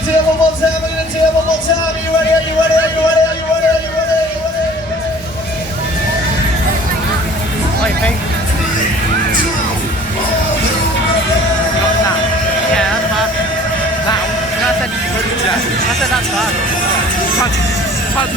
gonna do it one more time. We're gonna do it one more time. Are you ready? Are you ready? Are you ready? Are you ready? Are you ready? Are you ready? Ôi Phi Nào Dạ mà Nào Nó sẽ Nó sẽ đặt ra Thật Thật